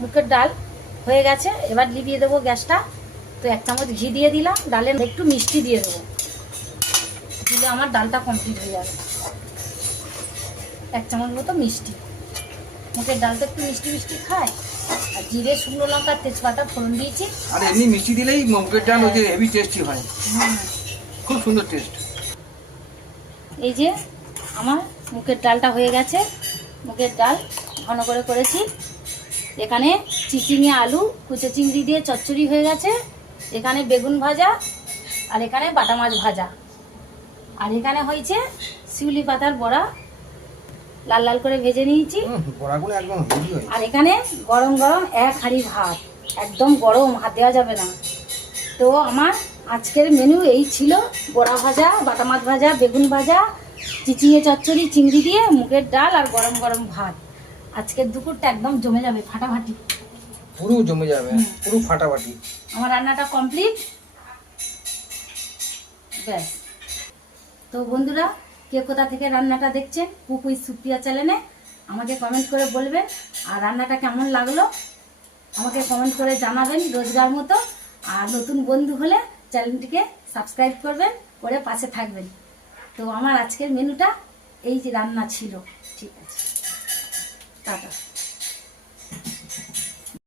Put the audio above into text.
মুগের ডাল হয়ে গেছে, এবার লিভিয়ে দেবো গ্যাসটা। তো 1 চামচ ঘি দিয়ে দিলাম, ডালে একটু মিষ্টি দিয়ে দেবো, দিলে আমার ডালটা কমপ্লিট হয়ে যাবে। 1 চামচ মতো মিষ্টি, মুগের ডাল তো একটু মিষ্টি মিষ্টি খায়। আর জিরে, শুকনো লঙ্কা, তেজপাতা ফোড়ন দিয়েছি। আর এমনি মিষ্টি দিলেই মুগের ডাল ওই যে হেভি টেস্টি হয়, খুব সুন্দর টেস্ট। এই যে আমার মুগের ডালটা হয়ে গেছে, মুগের ডাল ঘন করে করেছি। এখানে চিচিঙে আলু কুচো চিংড়ি দিয়ে চচ্চড়ি হয়ে গেছে, এখানে বেগুন ভাজা, আর এখানে বাটা মাছ ভাজা, আর এখানে হয়েছে শিউলি পাতার বড়া, লাল লাল করে ভেজে নিয়েছি। বড়াগুলো একদম হেভি হয়। আর এখানে গরম গরম 1 হাঁড়ি ভাত, একদম গরম, হাত দেওয়া যাবে না। তো আমার আজকের মেনু এই ছিল, বড়া ভাজা, বাটা মাছ ভাজা, বেগুন ভাজা, চিচিঙে চচ্চড়ি চিংড়ি দিয়ে, মুগের ডাল আর গরম গরম ভাত। আজকের দুপুরটা একদম জমে যাবে, ফাটাফাটি, পুরো জমে যাবে, পুরো ফাটাফাটি। আমার রান্নাটা কমপ্লিট, ব্যাস। তো বন্ধুরা, কে কোথা থেকে রান্নাটা দেখছেন কুক উইথ সুপ্রিয়া চ্যানেলে আমাকে কমেন্ট করে বলবেন। আর রান্নাটা কেমন লাগলো আমাকে কমেন্ট করে জানাবেন রোজগার মতো। আর নতুন বন্ধু হলে চ্যানেলটিকে সাবস্ক্রাইব করবেন, করে পাশে থাকবেন। তো আমার আজকের মেনুটা এই যে রান্না ছিল। ঠিক আছে, টাটা।